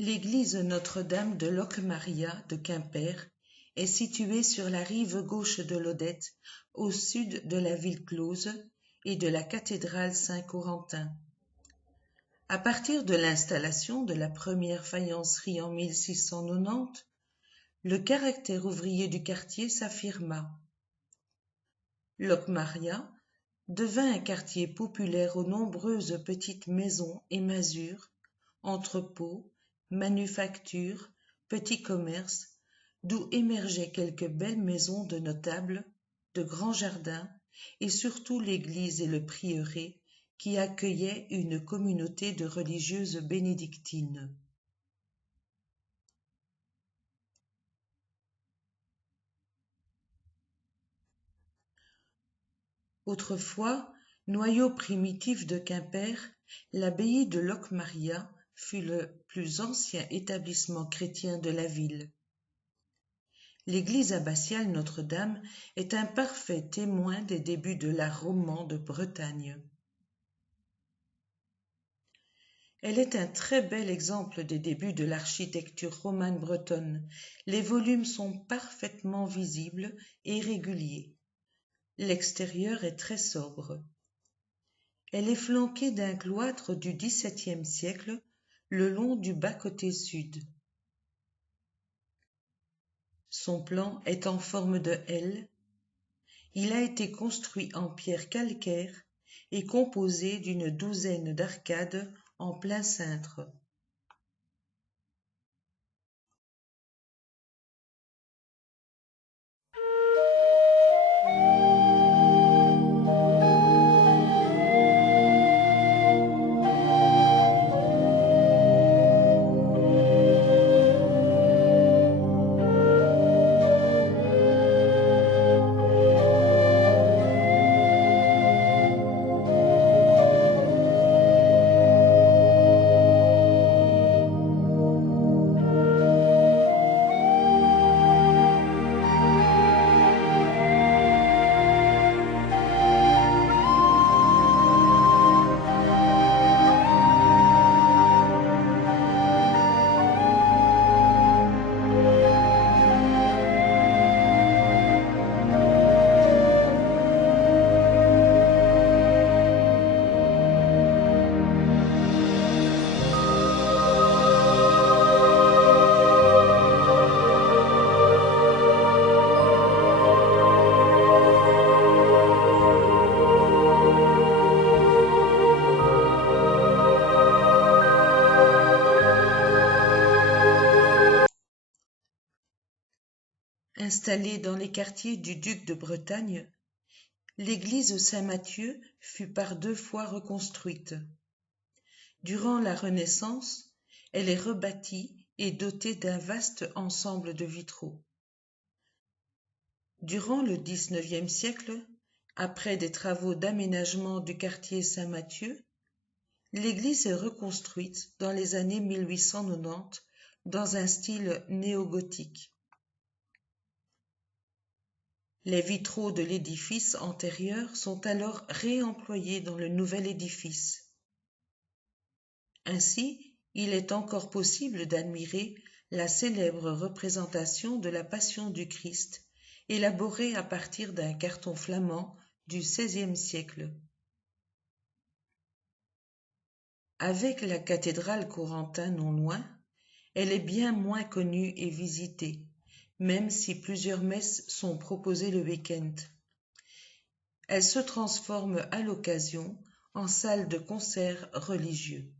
L'église Notre-Dame de Locmaria de Quimper est située sur la rive gauche de l'Odette, au sud de la ville close et de la cathédrale Saint-Corentin. À partir de l'installation de la première faïencerie en 1690, le caractère ouvrier du quartier s'affirma. Locmaria devint un quartier populaire aux nombreuses petites maisons et masures, entrepôts, manufactures, petits commerces, d'où émergeaient quelques belles maisons de notables, de grands jardins et surtout l'église et le prieuré qui accueillaient une communauté de religieuses bénédictines. Autrefois, noyau primitif de Quimper, l'abbaye de Locmaria fut le plus ancien établissement chrétien de la ville. L'église abbatiale Notre-Dame est un parfait témoin des débuts de l'art roman de Bretagne. Elle est un très bel exemple des débuts de l'architecture romane bretonne. Les volumes sont parfaitement visibles et réguliers. L'extérieur est très sobre. Elle est flanquée d'un cloître du XVIIe siècle le long du bas-côté sud. Son plan est en forme de L. Il a été construit en pierre calcaire et composé d'une douzaine d'arcades en plein cintre. Installée dans les quartiers du duc de Bretagne, l'église Saint-Matthieu fut par 2 fois reconstruite. Durant la Renaissance, elle est rebâtie et dotée d'un vaste ensemble de vitraux. Durant le XIXe siècle, après des travaux d'aménagement du quartier Saint-Matthieu, l'église est reconstruite dans les années 1890 dans un style néo-gothique. Les vitraux de l'édifice antérieur sont alors réemployés dans le nouvel édifice. Ainsi, il est encore possible d'admirer la célèbre représentation de la Passion du Christ, élaborée à partir d'un carton flamand du XVIe siècle. Avec la cathédrale Corentin non loin, elle est bien moins connue et visitée, même si plusieurs messes sont proposées le week-end. Elle se transforme à l'occasion en salle de concert religieux.